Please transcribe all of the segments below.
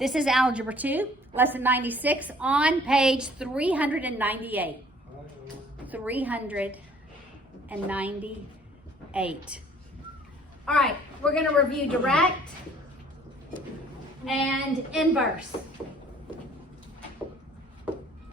This is Algebra 2, Lesson 96 on page 398. 398. All right, we're going to review direct and inverse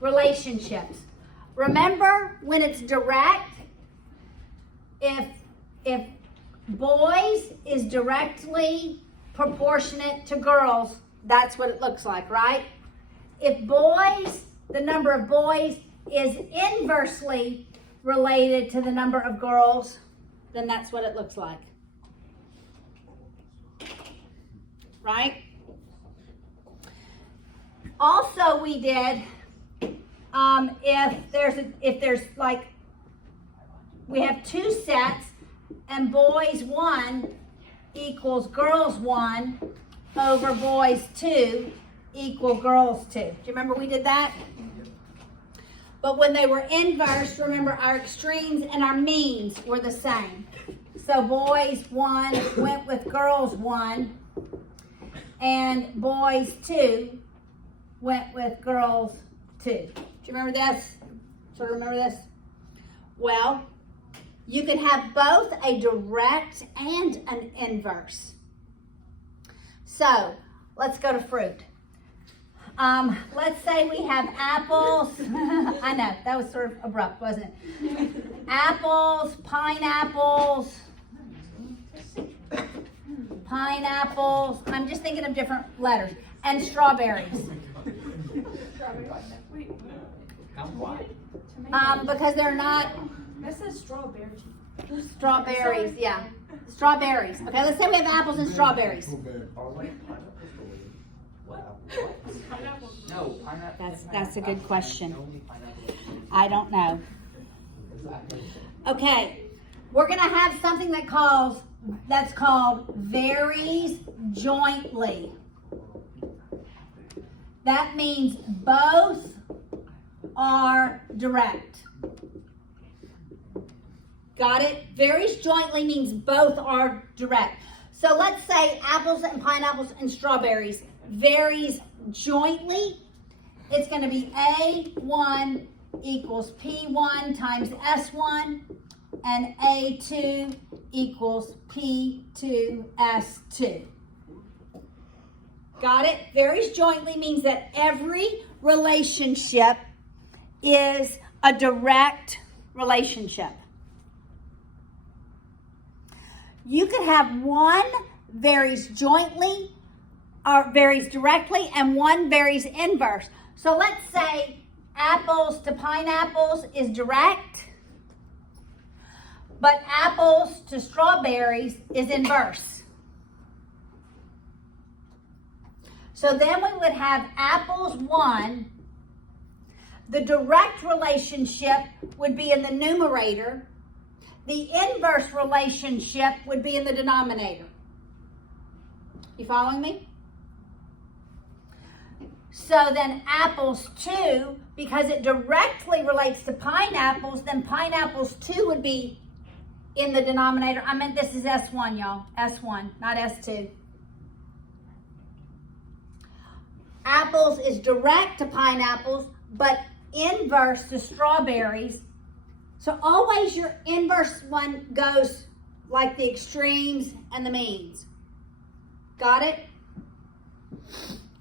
relationships. Remember, when it's direct, if boys is directly proportionate to girls, that's what it looks like, right? If boys, the number of boys is inversely related to the number of girls, then that's what it looks like. Right? Also, we did, if there's like, we have two sets and boys 1 equals girls 1 over boys 2 equal girls 2. Do you remember we did that? But when they were inverse, remember our extremes and our means were the same. So boys 1 went with girls 1 and boys 2 went with girls 2. Do you remember this? Sort of remember this? Well, you could have both a direct and an inverse. So, let's go to fruit. Let's say we have apples. I know, that was sort of abrupt, wasn't it? Apples, pineapples, I'm just thinking of different letters, and strawberries. Because they're not... This is strawberry. Strawberries, yeah. Strawberries. Okay, let's say we have apples and strawberries. No, pineapple. That's a good question. I don't know. Okay, we're gonna have something that's called varies jointly. That means both are direct. Got it? Varies jointly means both are direct. So let's say apples and pineapples and strawberries varies jointly. It's going to be A1 equals P1 times S1 and A2 equals P2S2. Got it? Varies jointly means that every relationship is a direct relationship. You could have one varies jointly or varies directly and one varies inverse. So let's say apples to pineapples is direct, but apples to strawberries is inverse. So then we would have apples 1. The direct relationship would be in the numerator. The inverse relationship would be in the denominator. You following me? So then apples 2, because it directly relates to pineapples, then pineapples 2 would be in the denominator. I meant this is S1, y'all. S1, not S2. Apples is direct to pineapples, but inverse to strawberries. So always your inverse one goes like the extremes and the means. Got it?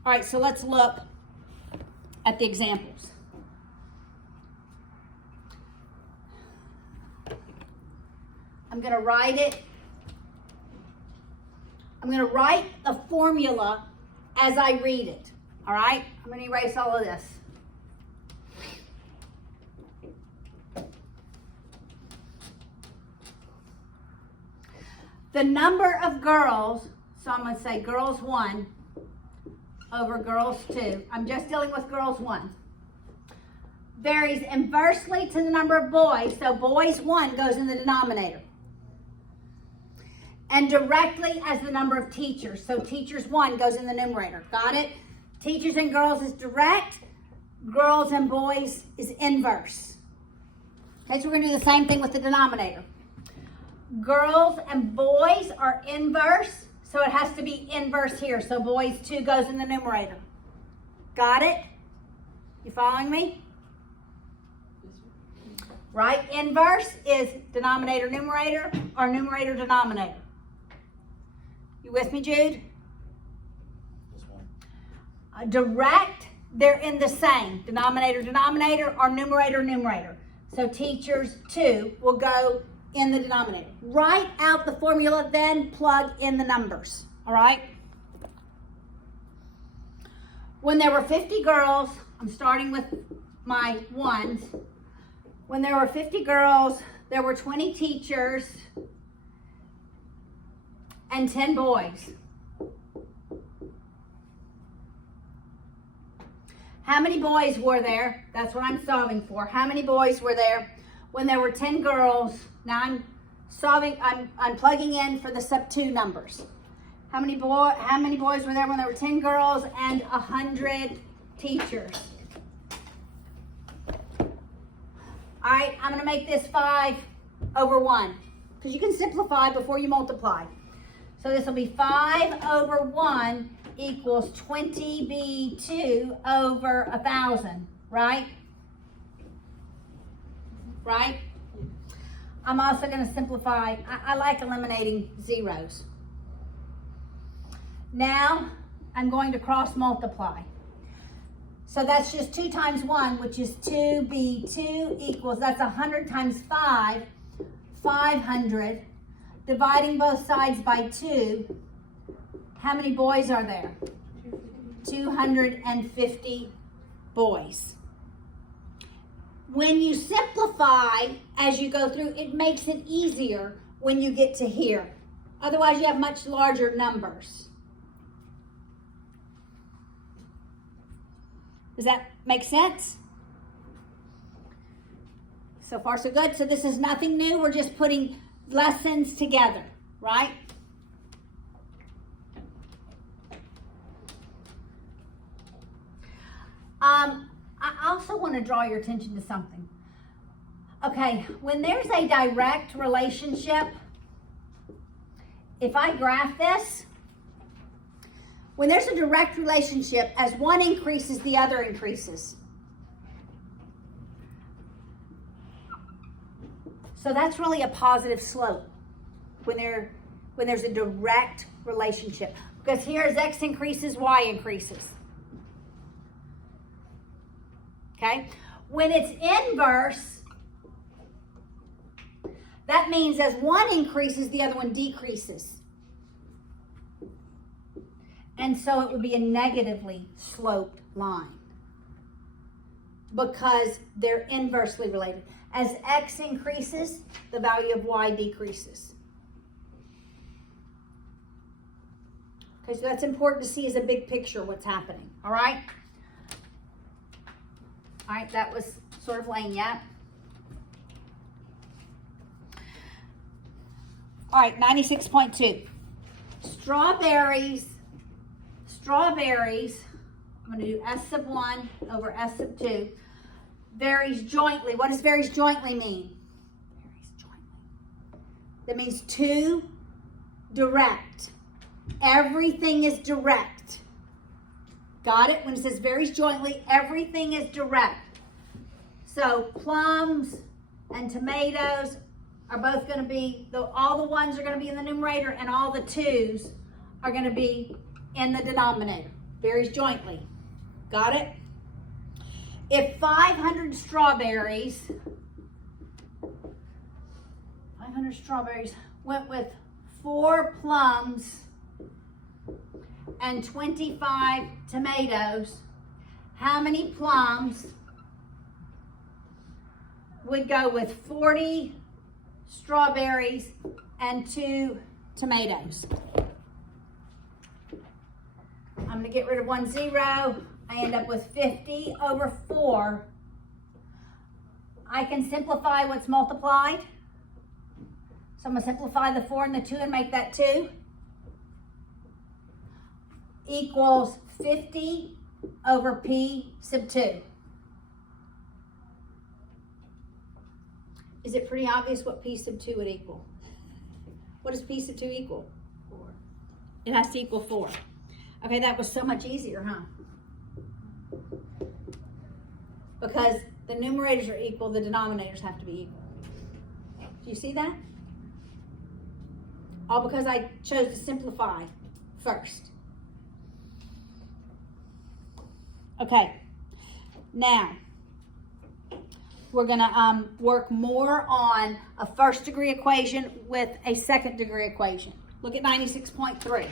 All right, so let's look at the examples. I'm going to write it. I'm going to write the formula as I read it. All right? I'm going to erase all of this. The number of girls, so I'm going to say girls 1 over girls 2. I'm just dealing with girls 1. Varies inversely to the number of boys, so boys 1 goes in the denominator. And directly as the number of teachers, so teachers 1 goes in the numerator. Got it? Teachers and girls is direct, girls and boys is inverse. Okay, so we're going to do the same thing with the denominator. Girls and boys are inverse, So it has to be inverse here. So boys 2 goes in the numerator. Got it? You following me? Right? Inverse is denominator, numerator, or numerator, denominator. You with me, Jude? Direct, they're in the same. Denominator, denominator, or numerator, numerator. So teachers 2 will go in the denominator. Write out the formula, then plug in the numbers. All right? When there were 50 girls, I'm starting with my ones. When there were 50 girls, there were 20 teachers and 10 boys. How many boys were there? That's what I'm solving for. How many boys were there when there were 10 girls? Now I'm plugging in for the sub 2 numbers. How many boys were there when there were 10 girls and 100 teachers? All right, I'm going to make this 5 over 1 because you can simplify before you multiply. So this will be 5 over 1 equals 20b2 over 1,000, right? Right? I'm also going to simplify. I like eliminating zeros. Now I'm going to cross multiply. So that's just 2 times 1, which is 2b2 equals, that's 100 times 5, 500. Dividing both sides by 2, how many boys are there? 250 boys. When you simplify as you go through, it makes it easier when you get to here. Otherwise, you have much larger numbers. Does that make sense? So far, so good. So this is nothing new. We're just putting lessons together, right? I also want to draw your attention to something. Okay, when there's a direct relationship, if I graph this, when there's a direct relationship, as one increases, the other increases. So that's really a positive slope when there's a direct relationship. Because here as x increases, y increases. Okay? When it's inverse, that means as one increases, the other one decreases. And so it would be a negatively sloped line because they're inversely related. As x increases, the value of y decreases. Okay, so that's important to see as a big picture what's happening. All right? All right, that was sort of laying out. All right, 96.2. Strawberries, I'm going to do S sub 1 over S sub 2, varies jointly. What does varies jointly mean? Varies jointly. That means 2 direct. Everything is direct. Got it? When it says varies jointly, everything is direct. So plums and tomatoes are both going to be, all the ones are going to be in the numerator and all the 2s are going to be in the denominator. Varies jointly. Got it? If 500 strawberries went with 4 plums and 25 tomatoes, how many plums would go with 40 strawberries and 2 tomatoes? I'm going to get rid of 1 0. I end up with 50 over 4. I can simplify what's multiplied. So I'm going to simplify the 4 and the 2 and make that 2. Equals 50 over P sub 2. Is it pretty obvious what P sub 2 would equal? What does P sub 2 equal? 4. It has to equal 4. Okay, that was so much easier, huh? Because the numerators are equal, the denominators have to be equal. Do you see that? All because I chose to simplify first. Okay, now we're going to work more on a first degree equation with a second degree equation. Look at 96.3.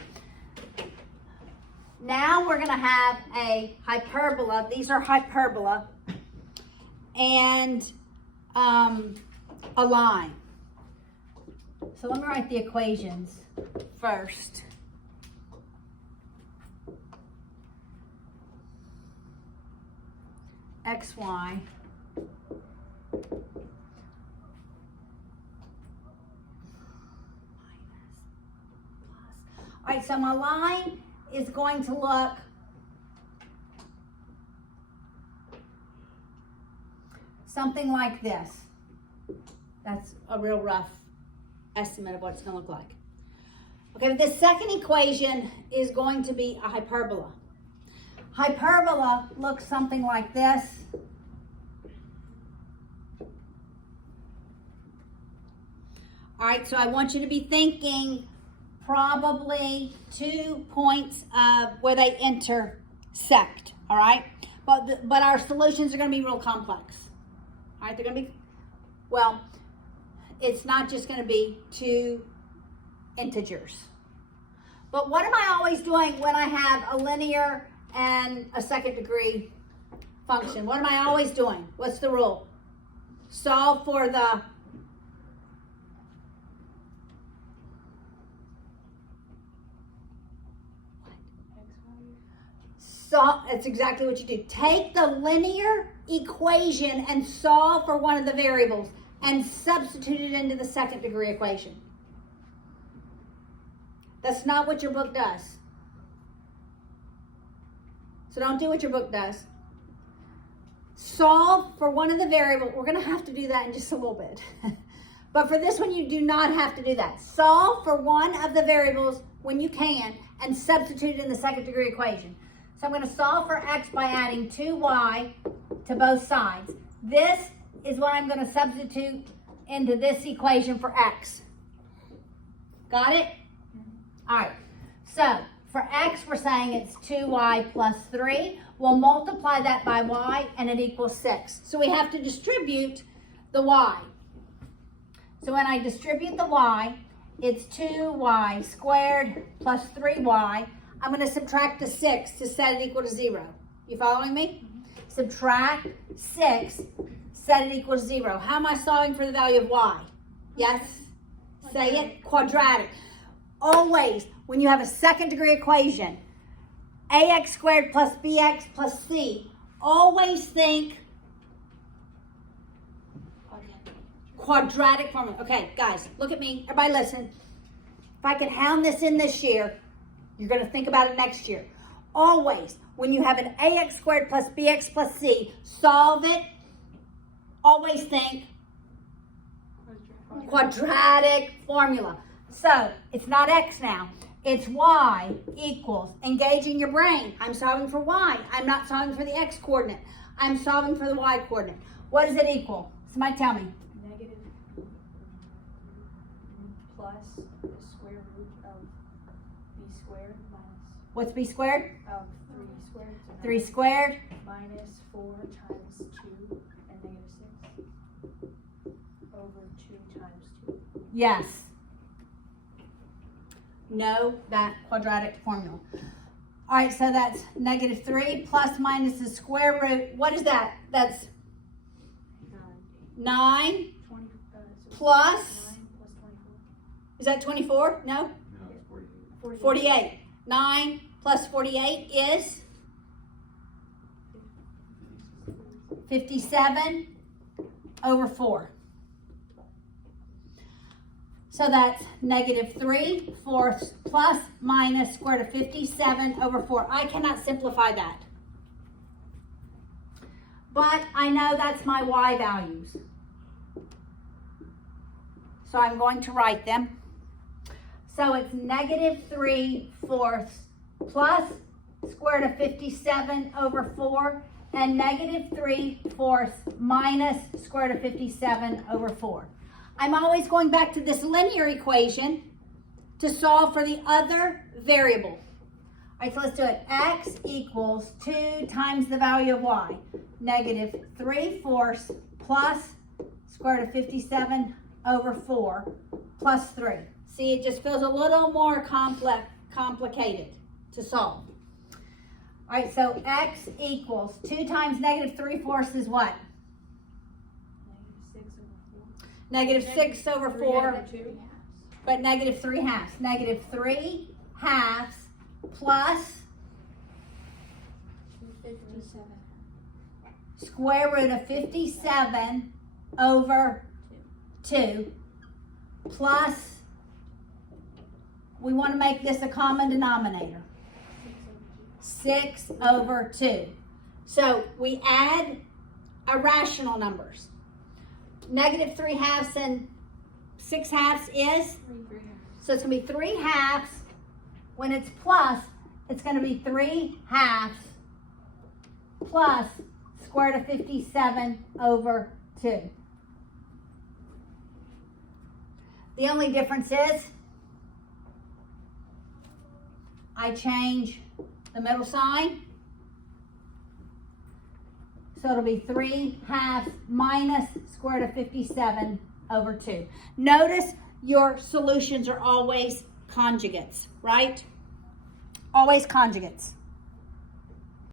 Now we're going to have a hyperbola. These are hyperbola. And a line. So let me write the equations first. XY all right, so my line is going to look something like this. That's a real rough estimate of what it's going to look like. Okay, but the second equation is going to be a hyperbola. Hyperbola looks something like this. All right, so I want you to be thinking probably 2 points where they intersect, all right? But our solutions are going to be real complex. All right, they're going to be, well, it's not just going to be 2 integers. But what am I always doing when I have a linear and a second degree function? What am I always doing? What's the rule? Solve for the that's exactly what you do. Take the linear equation and solve for one of the variables and substitute it into the second degree equation. That's not what your book does. So don't do what your book does. Solve for one of the variables. We're going to have to do that in just a little bit. But for this one, you do not have to do that. Solve for one of the variables when you can and substitute it in the second degree equation. So I'm going to solve for x by adding 2y to both sides. This is what I'm going to substitute into this equation for x. Got it? All right. So for x, we're saying it's 2y plus 3. We'll multiply that by y, and it equals 6. So we have to distribute the y. So when I distribute the y, it's 2y squared plus 3y. I'm going to subtract the 6 to set it equal to 0. You following me? Mm-hmm. Subtract 6, set it equal to 0. How am I solving for the value of y? Yes? Say it. Quadratic. Always, when you have a second degree equation, ax squared plus bx plus c, always think quadratic formula. Okay, guys, look at me. Everybody listen. If I could hound this in this year, you're going to think about it next year. Always, when you have an ax squared plus bx plus c, solve it. Always think quadratic formula. So, it's not x now. It's y equals, engaging your brain. I'm solving for y. I'm not solving for the x coordinate. I'm solving for the y coordinate. What does it equal? Somebody tell me. Negative plus the square root of b squared minus. What's b squared? 3 squared. 3 squared. Minus 4 times 2 and negative 6 over 2 times 2. Yes. Know that quadratic formula. All right, so that's negative 3 plus minus the square root. What is that? That's 9 20, plus. 9 plus 24. Is that 24? No? No, it's 48. 48. 9 plus 48 is 57 over 4. So that's negative 3 fourths plus minus square root of 57 over 4. I cannot simplify that. But I know that's my y values. So I'm going to write them. So it's negative 3/4 plus square root of 57 over 4 and negative 3/4 minus square root of 57 over 4. I'm always going back to this linear equation to solve for the other variable. All right, so let's do it. X equals 2 times the value of y. Negative 3/4 plus square root of 57 over 4 plus 3. See, it just feels a little more complicated to solve. All right, so X equals 2 times negative 3/4 is what? Negative 6 over 4, but negative 3/2. Negative 3/2 plus 57. square root of 57 over 2 plus, we want to make this a common denominator, 6 over 2. So we add irrational numbers. Negative 3/2 and 6/2 is, so it's going to be 3/2. When it's plus, it's going to be 3/2 plus square root of 57 over 2. The only difference is I change the middle sign. So it'll be 3/2 minus square root of 57 over 2. Notice your solutions are always conjugates, right? Always conjugates.